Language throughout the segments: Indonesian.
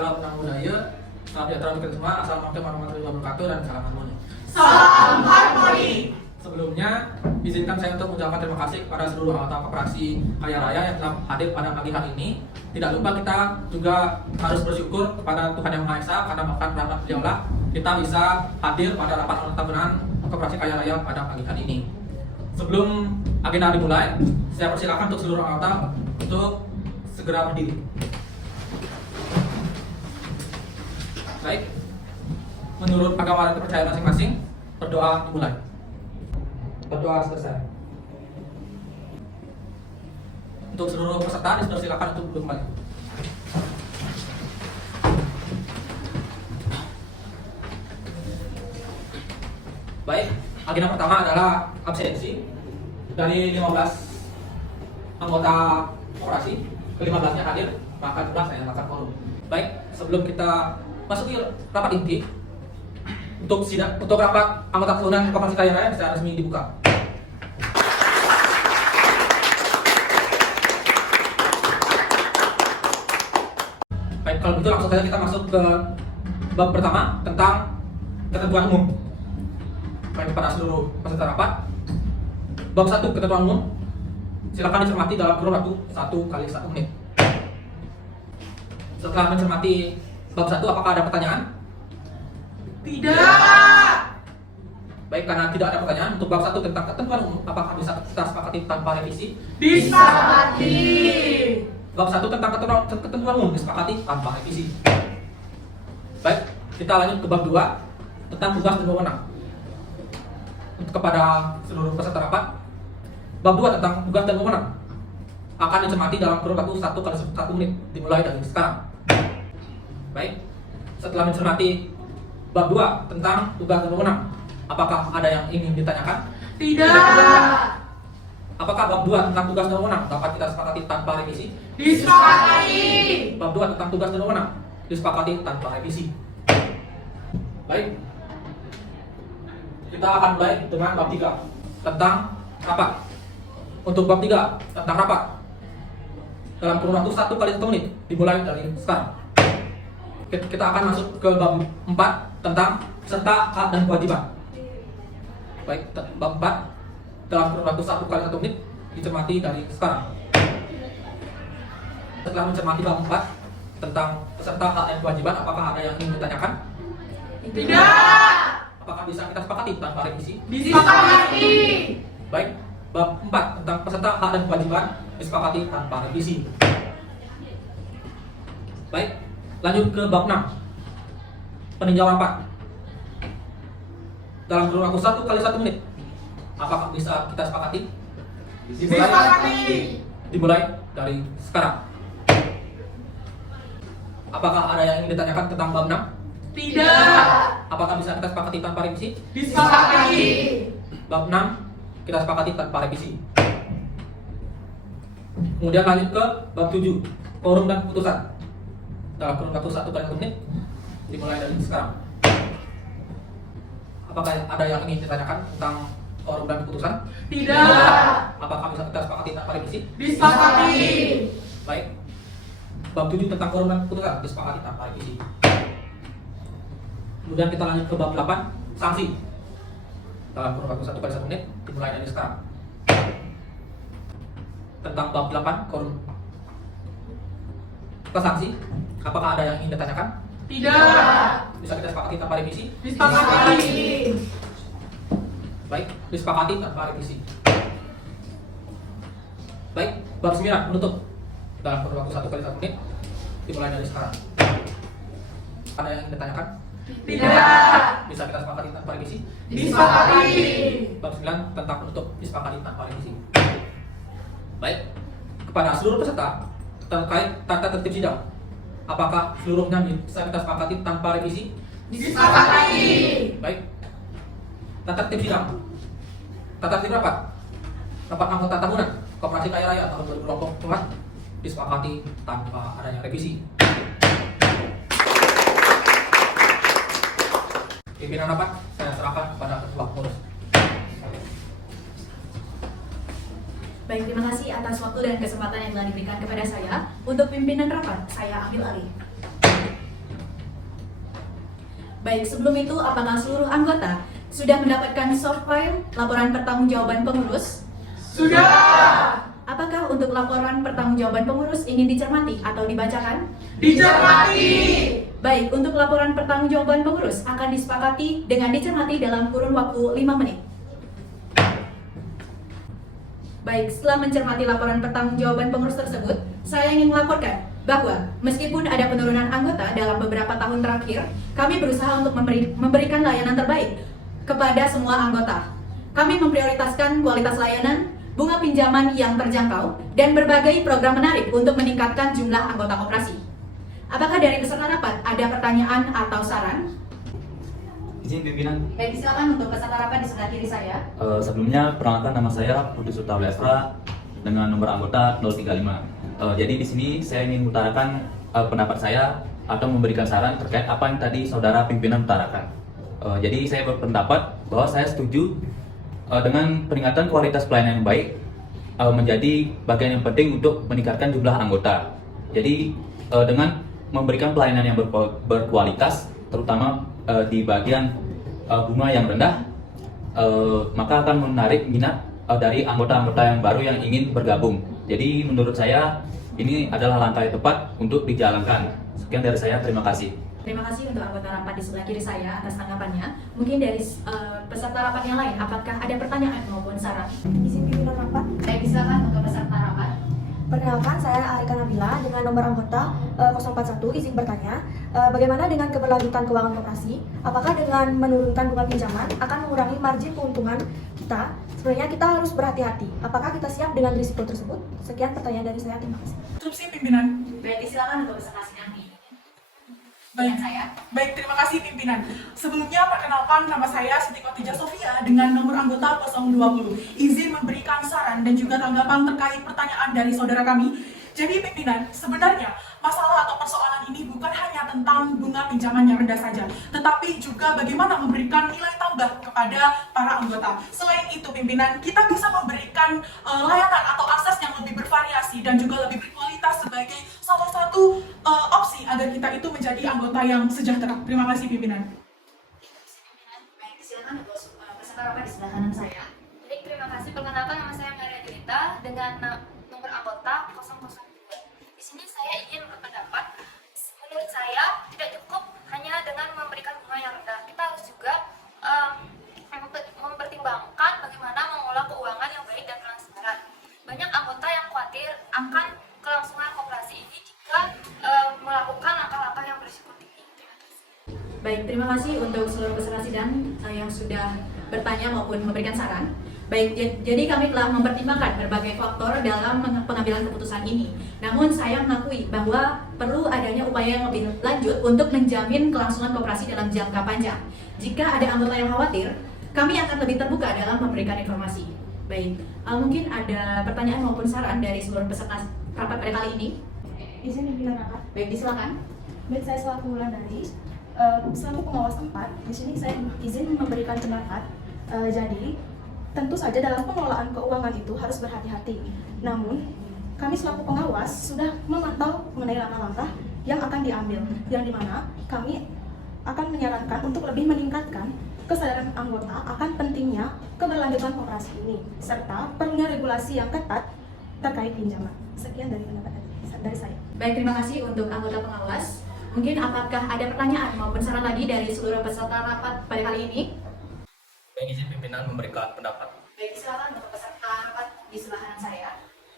Salam budaya. Salam sejahtera untuk kita semua. Assalamualaikum warahmatullahi wabarakatuh dan salam harmoni. Salam harmoni. Sebelumnya, izinkan saya untuk mengucapkan terima kasih kepada seluruh anggota Koperasi Kaya Raya yang telah hadir pada pagi hari ini. Tidak lupa kita juga harus bersyukur kepada Tuhan Yang Maha Esa karena berkat rahmat beliaulah kita bisa hadir pada rapat tahunan Koperasi Kaya Raya pada pagi hari ini. Sebelum agenda dimulai, saya persilakan untuk seluruh anggota untuk segera berdiri. Baik, menurut agama dan kepercayaan masing-masing, berdoa dimulai. Berdoa selesai. Untuk seluruh peserta dipersilakan untuk duduk kembali. Baik, agenda pertama adalah absensi dari 15 anggota koperasi. Ke-15-nya hadir, maka itulah saya angkat forum. Baik, sebelum kita masuk ke rapat inti, untuk rapat anggota tahunan Koperasi Kaya Raya secara resmi dibuka. Baik, kalau begitu langsung saja kita masuk ke bab pertama tentang ketentuan umum. Baik, kepada seluruh peserta rapat, bab 1 ketentuan umum, silakan dicermati dalam kurun waktu 1 kali 1 menit. Setelah mencermati bab 1, apakah ada pertanyaan? Tidak. Baik, karena tidak ada pertanyaan, untuk bab 1 tentang ketentuan umum, apakah bisa kita sepakati tanpa revisi? Disepakati. Bab 1 tentang ketentuan umum disepakati tanpa revisi. Baik, kita lanjut ke bab 2 tentang tugas dan wewenang. Untuk kepada seluruh peserta rapat, bab 2 tentang tugas dan wewenang akan dicermati dalam kurun waktu 1 kali 1 menit dimulai dari sekarang. Baik, setelah mencermati bab 2 tentang tugas dan wewenang, apakah ada yang ingin ditanyakan? Tidak. Apakah bab 2 tentang tugas dan wewenang dapat kita sepakati tanpa revisi? Disepakati. Bab 2 tentang tugas dan wewenang disepakati tanpa revisi. Baik, kita akan mulai dengan bab 3 tentang rapat. Untuk bab 3 tentang rapat, dalam kurun waktu 1 kali 1 menit dimulai dari sekarang. Kita akan masuk ke bab 4 tentang serta hak dan kewajiban. Baik, bab 4 dalam kurun waktu 1 kali 1 menit dicermati dari sekarang. Setelah mencermati bab 4 tentang peserta hak dan kewajiban, apakah ada yang ingin ditanyakan? Tidak. Apakah bisa kita sepakati tanpa revisi? Disepakati. Baik, bab 4 tentang peserta hak dan kewajiban disepakati tanpa revisi. Baik, lanjut ke bab 6, peninjauan rapat. Dalam kurun waktu 1 kali 1 menit, apakah bisa kita sepakati? Disepakati. Dimulai dari sekarang. Apakah ada yang ingin ditanyakan tentang bab 6? Tidak. Apakah bisa kita sepakati tanpa revisi? Disepakati. Bab 6 kita sepakati tanpa revisi. Kemudian lanjut ke bab 7, quorum dan keputusan. Dalam kurun waktu 1 kali 1 menit dimulai dari sekarang. Apakah ada yang ingin ditanyakan tentang quorum dan keputusan? Tidak. Apakah bisa kita sepakati tanpa revisi? Disepakati. Baik, bab 7 tentang quorum dan keputusan disepakati tanpa revisi. Kemudian kita lanjut ke bab 8, sanksi. Dalam kurun waktu 1 kali 1 menit dimulai dari sekarang. Tentang bab 8, quorum ke sanksi, apakah ada yang ingin ditanyakan? Tidak. Bisa kita sepakati tanpa revisi? Disepakati. Baik, disepakati tanpa revisi. Baik, bab 9, menutup. Dalam kurun waktu 1 kali 1 menit dimulai dari sekarang. Ada yang ingin ditanyakan? Tidak. Bisa kita sepakati tanpa revisi? Disepakati. Bab 9 tentang menutup disepakati tanpa revisi. Baik, kepada seluruh peserta terkait tata tertib sidang, apakah seluruhnya bisa kita sepakati tanpa revisi? Disepakati. Baik, tata tertib sidang, tata tertib rapat anggota tahunan Koperasi Kaya Raya tahun 2024 disepakati tanpa adanya revisi. Pimpinan rapat saya serahkan kepada ketua pengurus. Baik, terima kasih atas waktu dan kesempatan yang telah diberikan kepada saya. Untuk pimpinan rapat, saya ambil alih. Baik, sebelum itu apakah seluruh anggota sudah mendapatkan soft file laporan pertanggungjawaban pengurus? Sudah. Apakah untuk laporan pertanggungjawaban pengurus ingin dicermati atau dibacakan? Dicermati. Baik, untuk laporan pertanggungjawaban pengurus akan disepakati dengan dicermati dalam kurun waktu 5 menit. Baik, setelah mencermati laporan pertanggungjawaban pengurus tersebut, saya ingin melaporkan bahwa meskipun ada penurunan anggota dalam beberapa tahun terakhir, kami berusaha untuk memberikan layanan terbaik kepada semua anggota. Kami memprioritaskan kualitas layanan, bunga pinjaman yang terjangkau, dan berbagai program menarik untuk meningkatkan jumlah anggota koperasi. Apakah dari peserta rapat ada pertanyaan atau saran? Izin pimpinan. Baik, silakan untuk peserta rapat di sebelah kiri saya. Sebelumnya perkenalkan, nama saya Budi Suta Esra dengan nomor anggota 035. Jadi di sini saya ingin mengutarakan pendapat saya atau memberikan saran terkait apa yang tadi saudara pimpinan utarakan. Jadi saya berpendapat bahwa saya setuju dengan peningkatan kualitas pelayanan yang baik menjadi bagian yang penting untuk meningkatkan jumlah anggota. Jadi dengan memberikan pelayanan yang berkualitas, terutama di bagian bunga yang rendah, maka akan menarik minat dari anggota-anggota yang baru yang ingin bergabung. Jadi menurut saya ini adalah langkah yang tepat untuk dijalankan. Sekian dari saya, terima kasih. Terima kasih untuk anggota rapat di sebelah kiri saya atas tanggapannya. Mungkin dari peserta rapat yang lain, apakah ada pertanyaan maupun saran? Izin pimpinan rapat. Baik, silakan untuk peserta rapat. Perkenalkan, saya Arika Nabila dengan nomor anggota 041. Izin bertanya, bagaimana dengan keberlanjutan keuangan koperasi? Apakah dengan menurunkan bunga pinjaman akan mengurangi margin keuntungan kita? Sebenarnya kita harus berhati-hati. Apakah kita siap dengan risiko tersebut? Sekian pertanyaan dari saya. Terima kasih. Instruksi pimpinan. Baik, silakan untuk peserta sidang ini. Baik, baik, terima kasih pimpinan. Sebelumnya perkenalkan, nama saya Siti Khotijah Sofia dengan nomor anggota 020. Izin memberikan saran dan juga tanggapan terkait pertanyaan dari saudara kami. Jadi pimpinan, sebenarnya masalah atau persoalan ini bukan hanya tentang bunga pinjaman yang rendah saja, tetapi juga bagaimana memberikan nilai tambah kepada para anggota. Selain itu pimpinan, kita bisa memberikan layanan atau akses yang lebih bervariasi dan juga lebih berkualitas sebagai salah satu opsi agar kita itu menjadi anggota yang sejahtera. Terima kasih pimpinan. Baik, silakan untuk peserta rapat di sebelah kanan saya. Baik, terima kasih. Perkenalkan, nama saya Maria Julita dengan nomor anggota 002. Di sini saya ingin berpendapat, menurut saya tidak cukup hanya dengan memberikan bunga yang rendah. Kita harus juga mempertimbangkan bagaimana mengelola keuangan yang baik dan transparan. Banyak anggota yang khawatir akan kelangsungan koperasi ini jika melakukan langkah-langkah yang berisiko tinggi. Terima kasih. Baik, terima kasih untuk seluruh peserta sidang yang sudah bertanya maupun memberikan saran. Baik, jadi kami telah mempertimbangkan berbagai faktor dalam pengambilan keputusan ini. Namun saya mengakui bahwa perlu adanya upaya yang lebih lanjut untuk menjamin kelangsungan koperasi dalam jangka panjang. Jika ada anggota yang khawatir, kami akan lebih terbuka dalam memberikan informasi. Baik, mungkin ada pertanyaan maupun saran dari seluruh peserta rapat pada kali ini. Izin pimpinan rapat. Baik, disilakan. Baik, saya selaku Wulandari, selaku pengawas tempat. Di sini saya izin memberikan pendapat. Jadi, tentu saja dalam pengelolaan keuangan itu harus berhati-hati. Namun, kami selaku pengawas sudah memantau mengenai langkah-langkah yang akan diambil, yang dimana kami akan menyarankan untuk lebih meningkatkan kesadaran anggota akan pentingnya keberlanjutan koperasi ini, serta perlunya regulasi yang ketat terkait pinjaman. Sekian dari pendapat dari saya. Baik, terima kasih untuk anggota pengawas. Mungkin apakah ada pertanyaan maupun saran lagi dari seluruh peserta rapat pada kali ini? Baik, izin pimpinan memberikan pendapat. Baik, silakan untuk peserta rapat di sebelah kanan saya.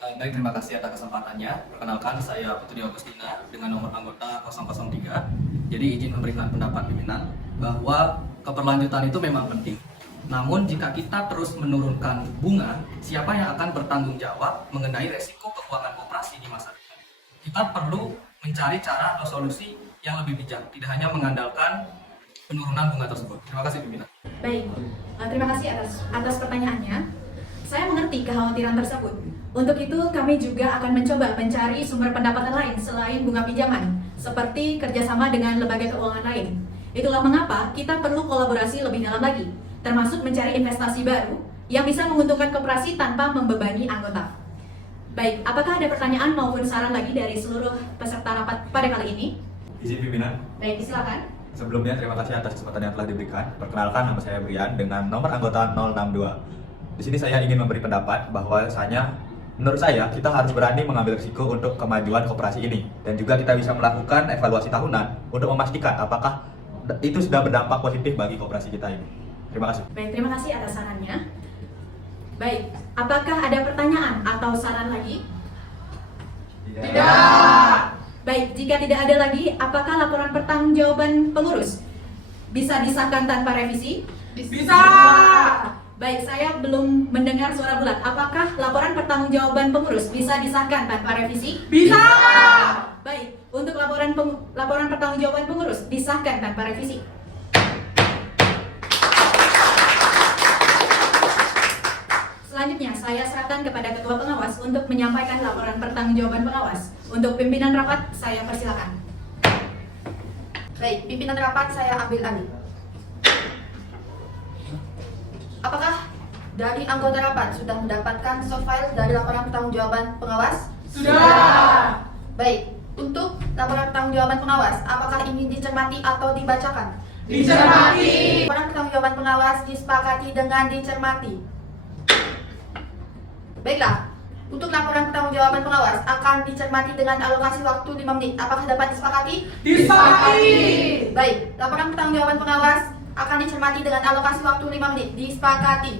Baik, terima kasih atas kesempatannya. Perkenalkan, saya Putri Augustina dengan nomor anggota 003. Jadi izin memberikan pendapat pimpinan bahwa keberlanjutan itu memang penting. Namun jika kita terus menurunkan bunga, siapa yang akan bertanggung jawab mengenai resiko keuangan koperasi di masa depan? Kita perlu mencari cara atau solusi yang lebih bijak, tidak hanya mengandalkan penurunan bunga tersebut. Terima kasih pimpinan. Baik, terima kasih atas pertanyaannya. Saya mengerti kekhawatiran tersebut. Untuk itu, kami juga akan mencoba mencari sumber pendapatan lain selain bunga pinjaman, seperti kerjasama dengan lembaga keuangan lain. Itulah mengapa kita perlu kolaborasi lebih dalam lagi, termasuk mencari investasi baru yang bisa menguntungkan koperasi tanpa membebani anggota. Baik, apakah ada pertanyaan maupun saran lagi dari seluruh peserta rapat pada kali ini? Izin pimpinan. Baik, silakan. Sebelumnya terima kasih atas kesempatan yang telah diberikan. Perkenalkan, nama saya Brian dengan nomor anggota 062. Di sini saya ingin memberi pendapat bahwasanya menurut saya kita harus berani mengambil risiko untuk kemajuan koperasi ini, dan juga kita bisa melakukan evaluasi tahunan untuk memastikan apakah itu sudah berdampak positif bagi koperasi kita ini. Terima kasih. Baik, terima kasih atas sarannya. Baik, apakah ada pertanyaan atau saran lagi? Tidak. Baik, jika tidak ada lagi, apakah laporan pertanggungjawaban pengurus bisa disahkan tanpa revisi? Bisa. Baik, saya belum mendengar suara bulat. Apakah laporan pertanggungjawaban pengurus bisa disahkan tanpa revisi? Bisa. Baik, untuk laporan pertanggungjawaban pengurus disahkan tanpa revisi. Selanjutnya, saya serahkan kepada Ketua Pengawas untuk menyampaikan laporan pertanggungjawaban pengawas. Untuk pimpinan rapat, saya persilakan. Baik, pimpinan rapat saya ambil alih. Apakah dari anggota rapat sudah mendapatkan soft file dari laporan pertanggungjawaban pengawas? Sudah. Baik, untuk laporan pertanggungjawaban pengawas, apakah ingin dicermati atau dibacakan? Dicermati. Laporan pertanggungjawaban pengawas disepakati dengan dicermati. Baiklah, untuk laporan pertanggungjawaban pengawas akan dicermati dengan alokasi waktu 5 menit. Apakah dapat disepakati? Disepakati. Baik, laporan pertanggungjawaban pengawas akan dicermati dengan alokasi waktu 5 menit. Disepakati.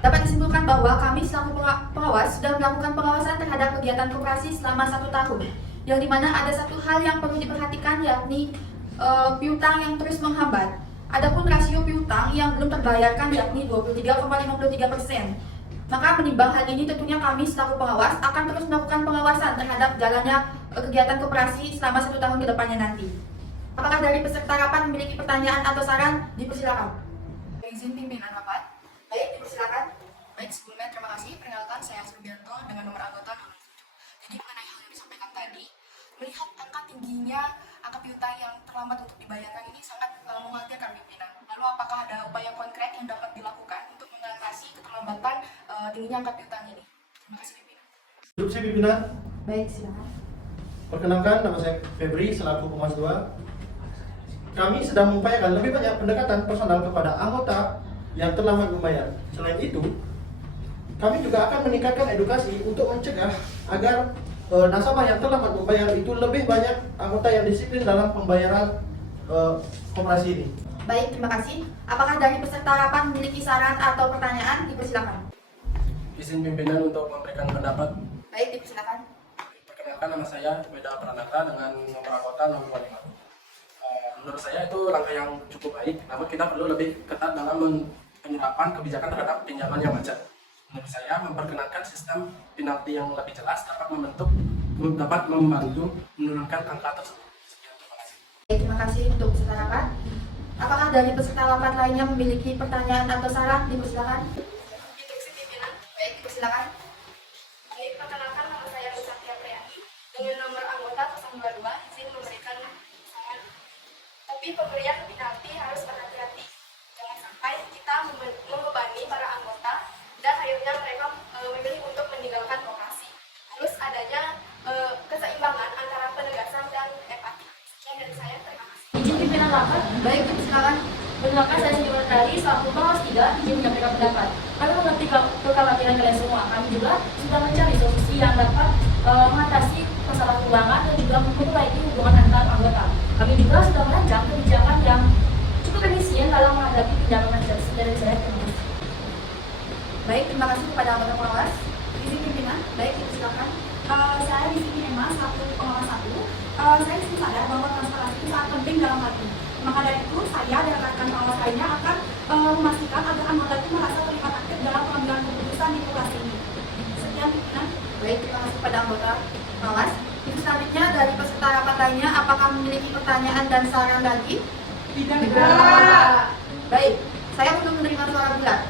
Dapat disimpulkan bahwa kami selaku pengawas sudah melakukan pengawasan terhadap kegiatan koperasi selama 1 tahun, yang dimana ada satu hal yang perlu diperhatikan, yakni piutang yang terus menghambat. Adapun rasio piutang yang belum terbayarkan yakni 23,53%. Maka menimbang hal ini, tentunya kami selaku pengawas akan terus melakukan pengawasan terhadap jalannya kegiatan koperasi selama 1 tahun ke depannya nanti. Apakah dari peserta rapat memiliki pertanyaan atau saran? Dipersilakan. Izin pimpinan rapat. Baik, dipersilakan. Baik, sebelumnya terima kasih. Perkenalkan, saya Surbianto dengan nomor anggota 007. Jadi mengenai hal yang disampaikan tadi, melihat angka tingginya angka piutang yang terlambat untuk dibayarkan ini sangat mengkhawatirkan pimpinan. Lalu apakah ada upaya konkret yang dapat dilakukan untuk mengatasi keterlambatan tingginya angka piutang ini? Terima kasih pimpinan. Instruksi pimpinan. Baik, silakan. Perkenalkan, nama saya Febri selaku Pengawas 2. Kami sedang mengupayakan lebih banyak pendekatan personal kepada anggota yang terlambat membayar. Selain itu, kami juga akan meningkatkan edukasi untuk mencegah agar nasabah yang terlambat membayar itu lebih banyak anggota yang disiplin dalam pembayaran koperasi ini. Baik, terima kasih. Apakah dari peserta rapat memiliki saran atau pertanyaan? Dipersilakan. Izin pimpinan untuk memberikan pendapat. Baik, dipersilakan. Perkenalkan, nama saya Beda Pranata dengan nomor anggota 025. Menurut saya itu langkah yang cukup baik, namun kita perlu lebih ketat dalam penyerapan kebijakan terhadap pinjaman yang macet. Menurut saya, memperkenalkan sistem penalti yang lebih jelas dapat membantu menurunkan angka tersebut. Sekian, terima kasih. Baik, terima kasih untuk peserta rapat. Apakah dari peserta rapat lainnya memiliki pertanyaan atau saran? Dipersilakan. Instruksi pimpinan. Baik, dipersilakan. Baik, perkenalkan, nama saya Rusaktia Priani dengan nomor anggota 022. Izin memberikan saran. Tapi pemberian penalti harus berhati-hati. Jangan sampai kita membebani para anggota dan akhirnya mereka memilih untuk meninggalkan koperasi. Harus adanya keseimbangan antara penegasan dan empati. Sekian dari saya, terima kasih. Izin pimpinan rapat. Baik, dipersilakan. Perkenalkan, saya Senior Tari, selaku pengawas 3, izin menyampaikan pendapat. Kami mengerti kekhawatiran kalian semua. Kami juga sudah mencari solusi yang dapat mengatasi masalah keuangan dan juga memperbaiki hubungan antar anggota. Kami juga sudah merancang kebijakan yang cukup efisien dalam menghadapi pinjaman macet. Dari saya, terima kasih. Baik, terima kasih kepada anggota pengawas. Izin pimpinan. Baik, dipersilakan. Saya di sini Emma, selaku pengawas 1. Saya di sini sadar bahwa transparansi itu sangat penting dalam hal ini. Maka dari itu, saya dan rekan pengawas lainnya akan memastikan agar anggota itu merasa terlibat aktif dalam pengambilan keputusan di koperasi ini. Sekian pimpinan. Baik, terima kasih kepada anggota pengawas. Untuk selanjutnya dari peserta rapat lainnya, apakah memiliki pertanyaan dan saran lagi? Tidak. Baik, saya belum menerima suara bulat.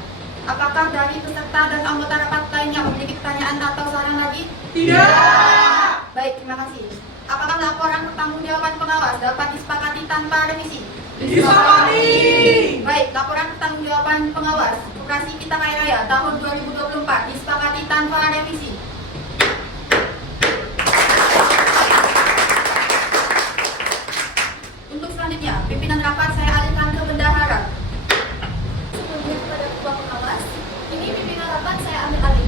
Apakah dari peserta dan anggota rapat lainnya memiliki pertanyaan atau saran lagi? Tidak. Baik, terima kasih. Apakah laporan pertanggungjawaban pengawas dapat disepakati tanpa revisi? Disepakati. Baik, laporan pertanggungjawaban pengawas Koperasi Kita Kaya Raya tahun 2024 disepakati tanpa revisi. Untuk Selanjutnya, pimpinan rapat saya alihkan ke bendahara. Sebelumnya kepada ketua pengawas, ini pimpinan rapat saya ambil alih.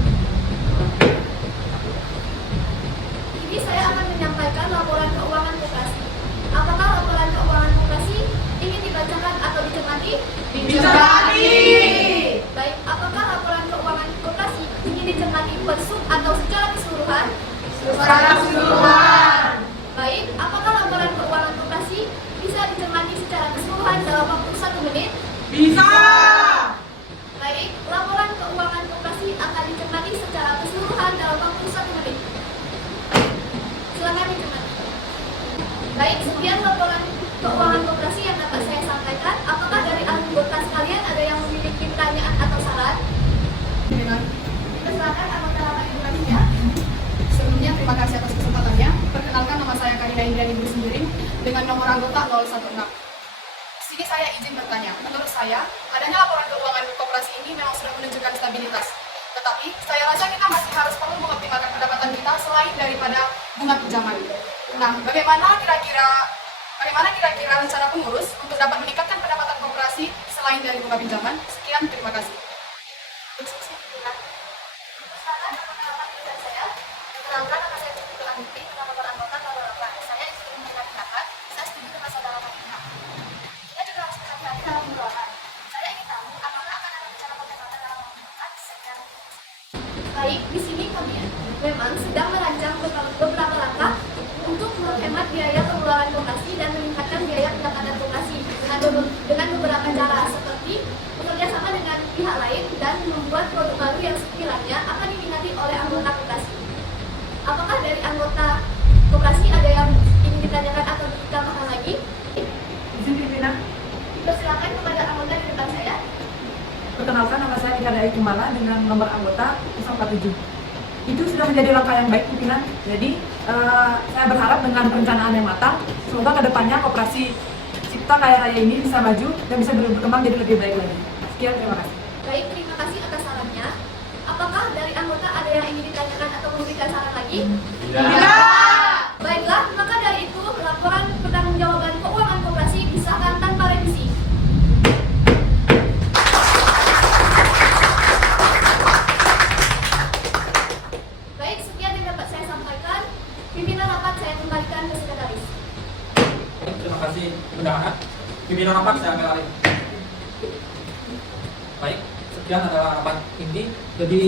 Ini saya akan menyampaikan laporan keuangan koperasi. Apakah laporan keuangan koperasi ingin dibacakan atau dicermati? Dicermati. Baik, apakah laporan keuangan koperasi ingin dicermati per sub atau secara keseluruhan? Secara keseluruhan. Baik, apakah laporan keuangan koperasi bisa dicermati secara keseluruhan dalam waktu 1 menit? Bisa. Baik, laporan keuangan koperasi akan dicermati secara keseluruhan dalam waktu 1 menit. Silakan dicermati. Baik, sekian laporan keuangan koperasi yang dapat saya sampaikan. Apakah dari anggota sekalian ada yang memiliki pertanyaan atau saran? Silakan anggota rapat edukasinya. Sebelumnya terima kasih atas kesempatannya. Perkenalkan, nama saya Karina Indriani Sendiri dengan nomor anggota 016. Di sini saya izin bertanya. Menurut saya, adanya laporan keuangan koperasi ini memang sudah menunjukkan stabilitas. Tetapi, saya rasa kita masih harus perlu mengoptimalkan pendapatan kita selain daripada bunga pinjaman. Nah, bagaimana kira-kira rencana pengurus untuk dapat meningkatkan pendapatan koperasi selain dari bunga pinjaman? Sekian, terima kasih. Perkenalkan, nama saya Cipto Anitri dengan nomor anggota 08. Saya ingin menanyakan, saya setuju dengan saudara Marina. Kita juga harus berhati-hati dalam pengelolaan. Saya ingin tahu apakah akan ada rencana pendekatan dalam menggunakan sekian. Baik, di sini kami memang sedang merancang beberapa langkah untuk menghemat biaya pengelolaan koperasi dan meningkatkan biaya pendapatan koperasi dengan beberapa cara seperti bekerja sama dengan pihak lain dan membuat produk baru yang sekiranya akan diminati oleh anggota koperasi. Apakah dari anggota koperasi ada yang ingin ditanyakan atau ditambahkan lagi? Izin pimpinan. Persilakan kepada anggota di depan saya. Perkenalkan, nama saya Ika Dari Kumala dengan nomor anggota 047. Itu sudah menjadi langkah yang baik pimpinan. Jadi saya berharap dengan perencanaan yang matang, semoga kedepannya koperasi Cipta Kaya Raya ini bisa maju dan bisa berkembang jadi lebih baik lagi. Sekian, terima kasih. Baik, terima kasih atas sarannya. Apakah dari anggota ada yang ingin ditanyakan atau memberikan saran lagi? Tidak. Baiklah, maka dari itu laporan pertanggungjawaban keuangan koperasi disahkan tanpa revisi. Baik, sekian yang dapat saya sampaikan. Pimpinan rapat saya kembalikan ke sekretaris. Terima kasih bendahara. Pimpinan rapat saya ambil alih. Baik, sekian adalah rapat inti. Jadi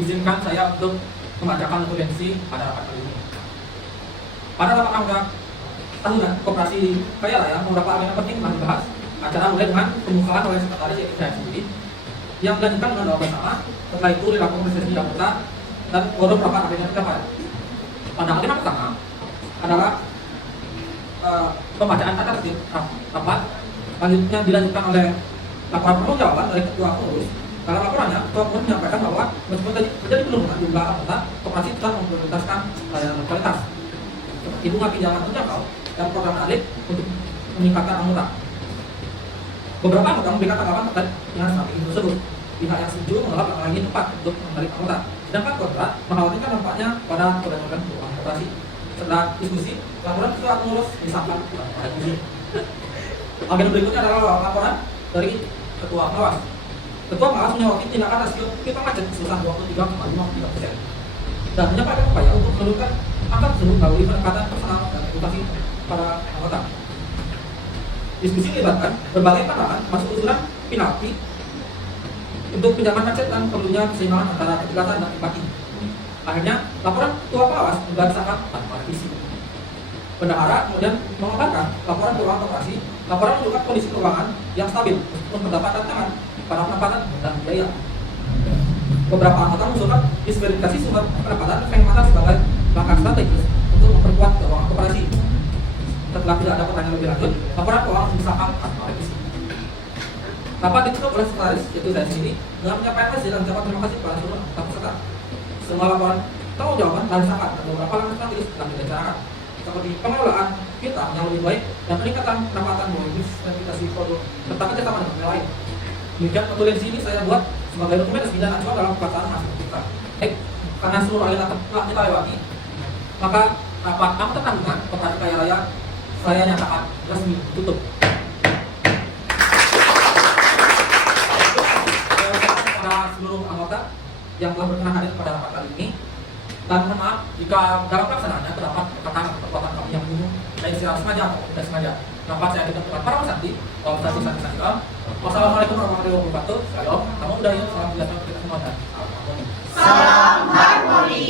izinkan saya untuk membacakan notulensi pada rapat kali ini. Pada rapat anggota tahunan koperasi kaya raya beberapa agenda penting telah dibahas. Acara mulai dengan pembukaan oleh sekretaris yaitu saya sendiri, yang dilanjutkan dengan doa bersama. Setelah itu dilakukan presentasi anggota dan forum rapat agenda tercapai. Pada agenda pertama adalah pembacaan tata tertib rapat. Selanjutnya dilanjutkan oleh laporan pertanggungjawaban dari ketua pengurus. Dalam laporannya, ketua pengurus menyampaikan bahwa meskipun terjadi penurunan jumlah anggota, koperasi telah memprioritaskan layanan kualitas seperti bunga pinjaman terjangkau dan program ALIP untuk meningkatkan anggota. Beberapa anggota memberikan tanggapan terkait dengan strategi tersebut. Pihak yang setuju menolak langkah ini tepat untuk menarik anggota, sedangkan kontra mengkhawatirkan dampaknya pada keberlanjutan keuangan koperasi. Setelah diskusi, laporan ketua pengurus disahkan pada diskusi. Agenda berikutnya adalah laporan dari ketua pengawas. Ketua pengawas menyoroti tindakan rasio kita macet sebesar 23,53% dan menyampaikan upaya untuk menurunkan angka tersebut melalui pendekatan personal dan edukasi para anggota. Diskusi melibatkan berbagai pandangan, masuk usulan penalti untuk pinjaman macet dan perlunya keseimbangan antara ketegasan dan empati. Akhirnya, laporan ketua pengawas juga disahkan tanpa revisi. Bendahara kemudian mengabarkan laporan keuangan koperasi. Laporan menunjukkan kondisi keuangan yang stabil meskipun terdapat tantangan pada pendapatan dan biaya. Beberapa anggota mengusulkan diversifikasi sumber pendapatan penghematan sebagai langkah strategis untuk memperkuat keuangan koperasi. Setelah tidak ada pertanyaan lebih lanjut, laporan keuangan disahkan tanpa revisi. Rapat ditutup oleh sekretaris, yaitu saya sendiri, dengan menyampaikan hasil dan ucapan terima kasih kepada seluruh anggota peserta. Semua laporan tanggung-jawaban telah disahkan dan beberapa langkah strategis telah direncanakan, seperti pengelolaan kita yang lebih baik dan peningkatan pendapatan melalui diversifikasi produk serta kerjasama dengan yang lain. Demikian notulensi ini saya buat sebagai dokumen resmi dan acuan dalam pelaksanaan hasil kita. Karena seluruh agenda telah kita lewati, maka rapat anggota tanggungan koperasi kaya raya saya nyatakan resmi tutup. Kepada seluruh anggota yang telah berkenan hadir pada rapat kali ini, dan mohon maaf jika dalam pelaksanaannya terdapat perkataan atau perbuatan kami yang menyinggung baik secara sengaja maupun tidak sengaja. Dapat saya tutup dengan para pesanti, Wassalamualaikum warahmatullahi wabarakatuh. Salam, namun budaya, salam sejahtera kita semua dan Salam harmoni.